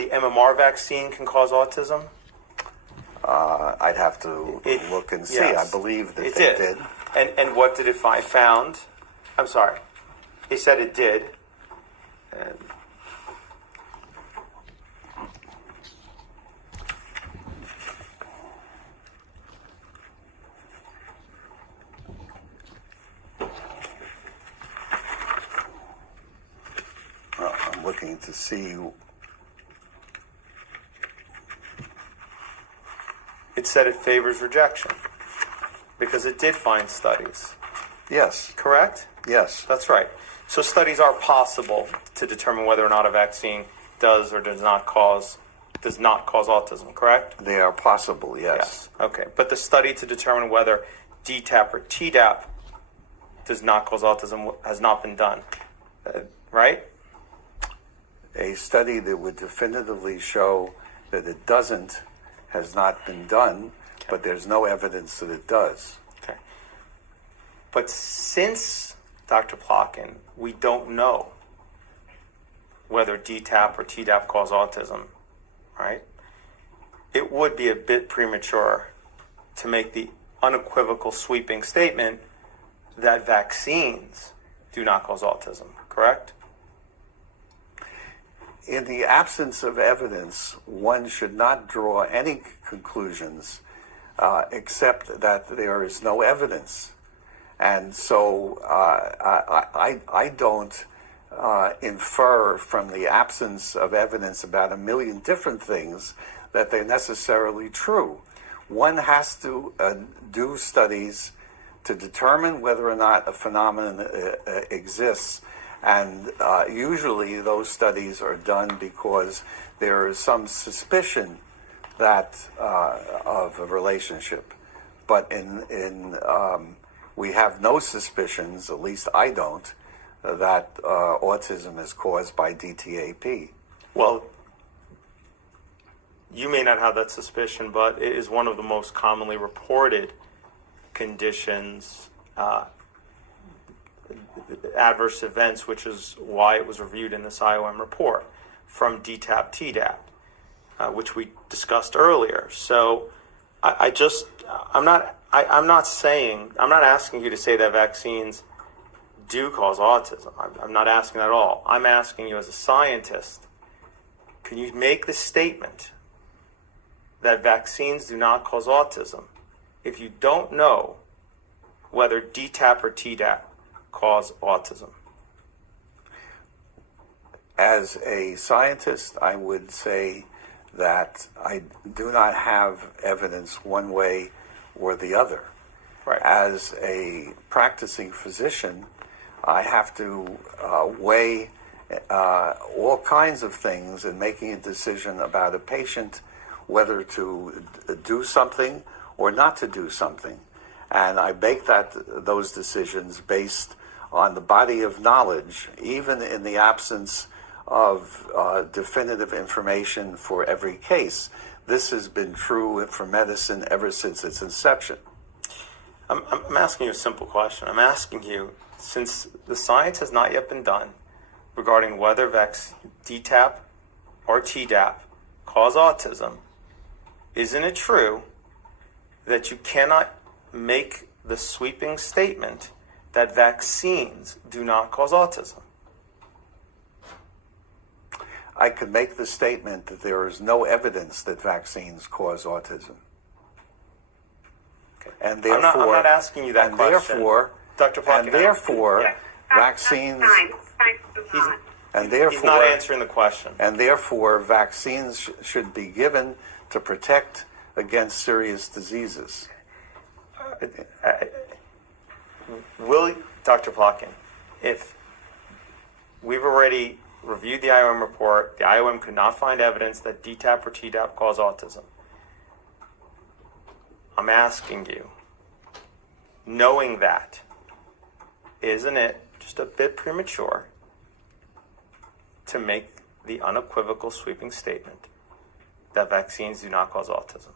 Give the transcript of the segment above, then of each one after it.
the MMR vaccine can cause autism? I'd have to look and see. Yes, I believe that it they did. And what did it found? I'm sorry. He said it did. And I'm looking to see. it said it favors rejection because it did find studies. Yes. Correct? Yes. That's right. So studies are possible to determine whether or not a vaccine does or does not cause autism, correct? They are possible, yes. Okay. But the study to determine whether Dtap or Tdap does not cause autism has not been done, right? A study that would definitively show that it doesn't has not been done, but there's no evidence that it does. Okay. But since, Dr. Plotkin, we don't know whether Dtap or Tdap cause autism, right? It would be a bit premature to make the unequivocal sweeping statement that vaccines do not cause autism, correct? In the absence of evidence, one should not draw any conclusions except that there is no evidence. And so I don't infer from the absence of evidence about a million different things that they're necessarily true. One has to do studies to determine whether or not a phenomenon exists. And usually those studies are done because there is some suspicion that of a relationship. But we have no suspicions, at least I don't, that autism is caused by DTAP. Well, you may not have that suspicion, but it is one of the most commonly reported conditions, adverse events, which is why it was reviewed in this IOM report from Dtap Tdap, which we discussed earlier. So I'm not asking you to say that vaccines do cause autism. I'm not asking that at all. I'm asking you as a scientist, can you make the statement that vaccines do not cause autism if you don't know whether Dtap or Tdap cause autism? As a scientist, I would say that I do not have evidence one way or the other. Right. As a practicing physician, I have to weigh all kinds of things in making a decision about a patient, whether to do something or not to do something. And I make those decisions based on the body of knowledge, even in the absence of definitive information for every case. This has been true for medicine ever since its inception. I'm asking you a simple question. I'm asking you, since the science has not yet been done regarding whether Dtap or Tdap cause autism, isn't it true that you cannot make the sweeping statement that vaccines do not cause autism? I could make the statement that there is no evidence that vaccines cause autism. Okay. And therefore, I'm not asking you that question. Therefore, Dr. Plotkin, and therefore, vaccines. And therefore, he's not answering the question. And therefore, vaccines should be given to protect against serious diseases. Dr. Plotkin, if we've already reviewed the IOM report, the IOM could not find evidence that Dtap or Tdap cause autism. I'm asking you, knowing that, isn't it just a bit premature to make the unequivocal sweeping statement that vaccines do not cause autism?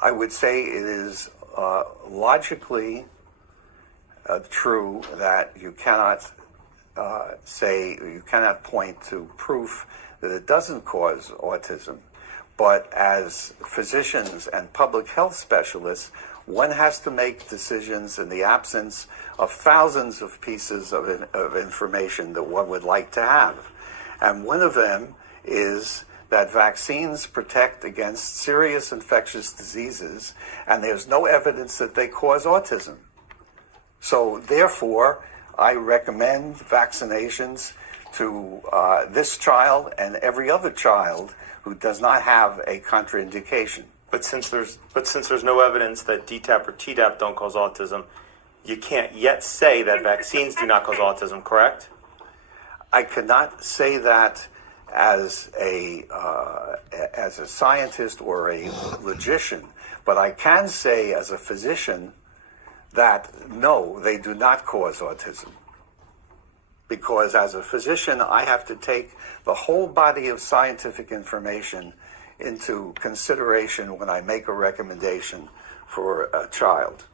I would say it is logically true that you cannot point to proof that it doesn't cause autism. But as physicians and public health specialists, one has to make decisions in the absence of thousands of pieces of information that one would like to have. And one of them is that vaccines protect against serious infectious diseases, and there's no evidence that they cause autism. So therefore, I recommend vaccinations to this child and every other child who does not have a contraindication. But since there's no evidence that Dtap or Tdap don't cause autism, you can't yet say that vaccines do not cause autism, correct? I cannot say that as a scientist or a logician, but I can say as a physician that no, they do not cause autism. Because as a physician, I have to take the whole body of scientific information into consideration when I make a recommendation for a child.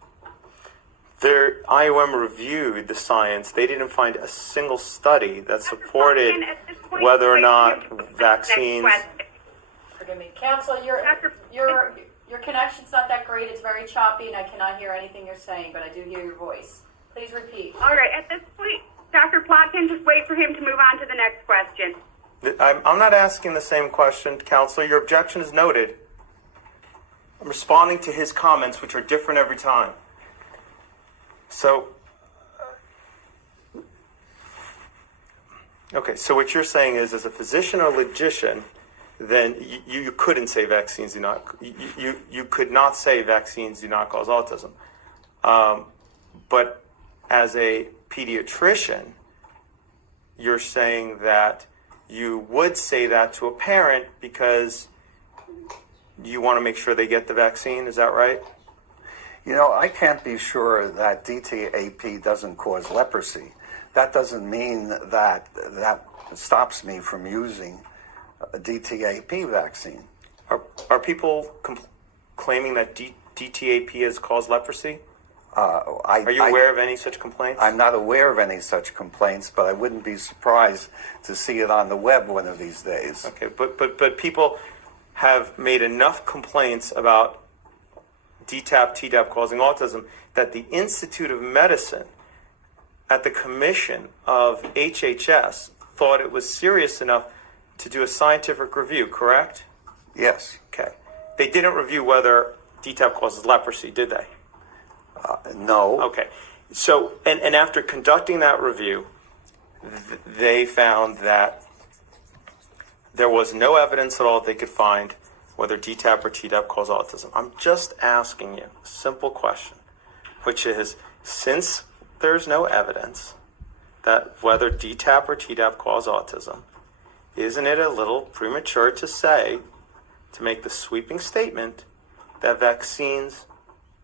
Their IOM reviewed the science. They didn't find a single study that supported whether or not vaccines... Forgive me. Counsel, your connection's not that great. It's very choppy, and I cannot hear anything you're saying, but I do hear your voice. Please repeat. All right. At this point, Dr. Plotkin, just wait for him to move on to the next question. I'm not asking the same question, Counselor. Your objection is noted. I'm responding to his comments, which are different every time. So, okay, so what you're saying is, as a physician or logician, then you couldn't say vaccines do not, you could not say vaccines do not cause autism. But as a pediatrician, you're saying that you would say that to a parent because you want to make sure they get the vaccine. Is that right? You know, I can't be sure that DTAP doesn't cause leprosy. That doesn't mean that stops me from using a DTAP vaccine. Are people claiming that DTAP has caused leprosy? Are you aware of any such complaints? I'm not aware of any such complaints, but I wouldn't be surprised to see it on the web one of these days. Okay, but people have made enough complaints about Dtap, Tdap causing autism that the Institute of Medicine at the commission of HHS thought it was serious enough to do a scientific review, correct? Yes. Okay. They didn't review whether Dtap causes leprosy, did they? No. Okay. So, and after conducting that review, they found that there was no evidence at all that they could find whether Dtap or Tdap cause autism. I'm just asking you a simple question, which is, since there's no evidence that whether Dtap or Tdap cause autism, isn't it a little premature to make the sweeping statement that vaccines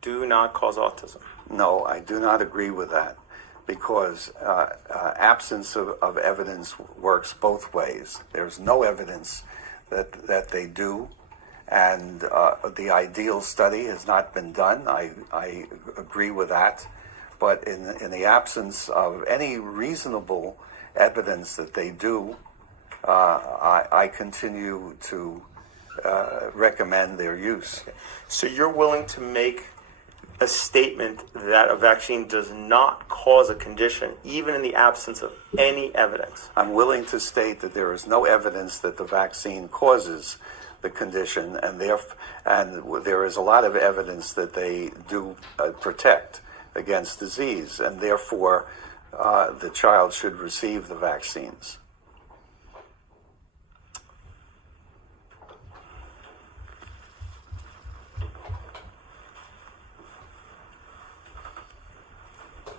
do not cause autism? No, I do not agree with that, because absence of evidence works both ways. There's no evidence that they do, and the ideal study has not been done. I agree with that, but in the absence of any reasonable evidence that they do, I continue to recommend their use. Okay. So you're willing to make a statement that a vaccine does not cause a condition, even in the absence of any evidence? I'm willing to state that there is no evidence that the vaccine causes the condition, and there is a lot of evidence that they do protect against disease, and therefore the child should receive the vaccines.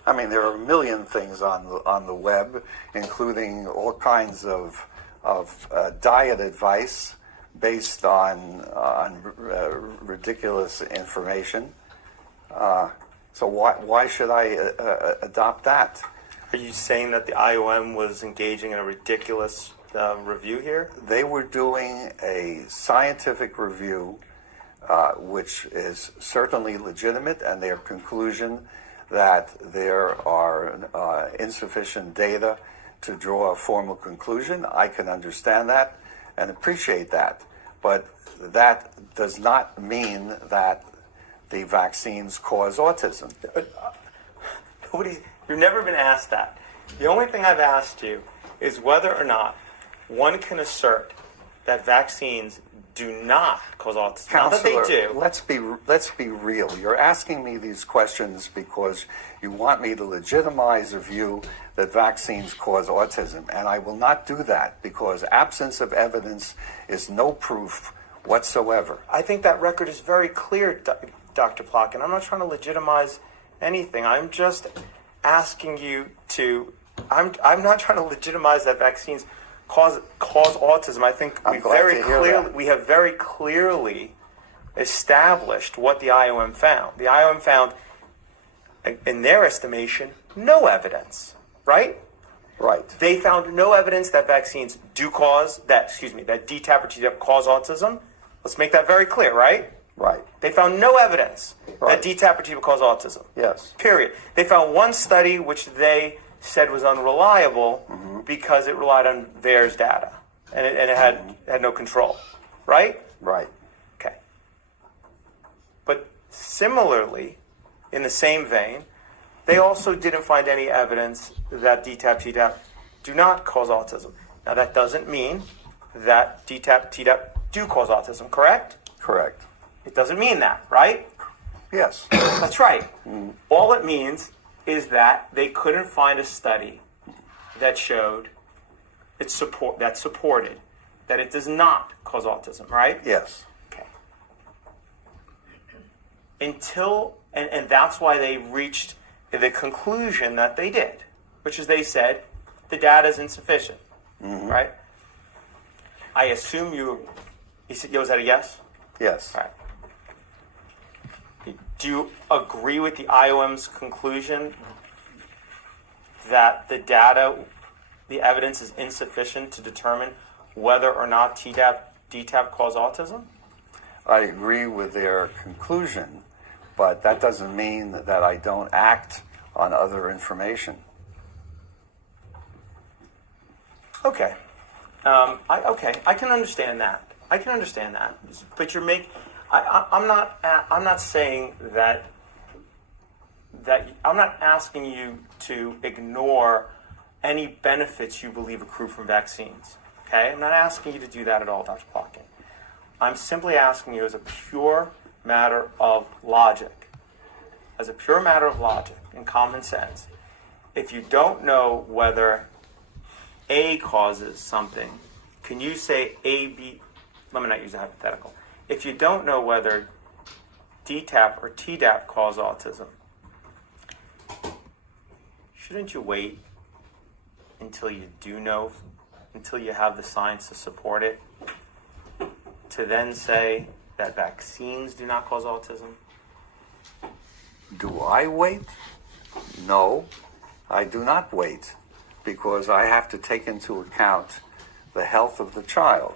I mean, there are a million things on the web, including all kinds of diet advice based on ridiculous information. So why should I adopt that? Are you saying that the IOM was engaging in a ridiculous review here? They were doing a scientific review, which is certainly legitimate, and their conclusion that there are insufficient data to draw a formal conclusion. I can understand that and appreciate that. But that does not mean that the vaccines cause autism. You've never been asked that. The only thing I've asked you is whether or not one can assert that vaccines do not cause autism. Not that Counselor, they do. let's be real. You're asking me these questions because you want me to legitimize a view that vaccines cause autism, and I will not do that because absence of evidence is no proof whatsoever. I think that record is very clear, Dr. Plotkin. I'm not trying to legitimize anything. I'm just asking you to. I'm not trying to legitimize that vaccines cause autism. I think we have very clearly established what the IOM found. The IOM found, in their estimation, no evidence. Right? Right. They found no evidence that vaccines that Dtap or Tdap cause autism. Let's make that very clear, right? Right. They found no evidence Right. that Dtap or Tdap cause autism. Yes. Period. They found one study which they said was unreliable because it relied on VAERS data and it had no control. Right? Right. Okay. But similarly, in the same vein, they also didn't find any evidence that Dtap, Tdap do not cause autism. Now, that doesn't mean that Dtap, Tdap do cause autism, correct? Correct. It doesn't mean that, right? Yes. That's right. All it means is that they couldn't find a study that showed that supported that it does not cause autism, right? Yes. Okay. And that's why they reached the conclusion that they did, which is they said the data is insufficient, right? I assume you said, was that a yes? Yes. All right. Do you agree with the IOM's conclusion that the evidence is insufficient to determine whether or not Dtap cause autism? I agree with their conclusion, but that doesn't mean that I don't act on other information. Okay. I can understand that. But I'm not saying that I'm not asking you to ignore any benefits you believe accrue from vaccines. Okay? I'm not asking you to do that at all, Dr. Plotkin. I'm simply asking you as a pure matter of logic, and common sense, if you don't know whether A causes something, can you say A, B? Let me not use a hypothetical. If you don't know whether Dtap or Tdap cause autism, shouldn't you wait until you do know, until you have the science to support it, to then say that vaccines do not cause autism? Do I wait? No, I do not wait, because I have to take into account the health of the child.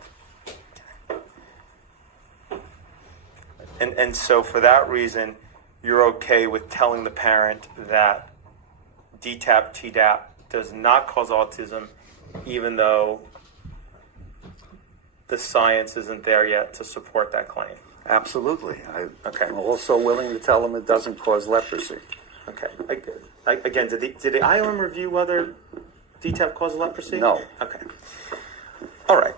And so for that reason, you're okay with telling the parent that Dtap, Tdap does not cause autism, even though the science isn't there yet to support that claim? Absolutely. Okay. I'm also willing to tell them it doesn't cause leprosy. Okay. Again, did the IOM review whether Dtap causes leprosy? No. Okay. All right.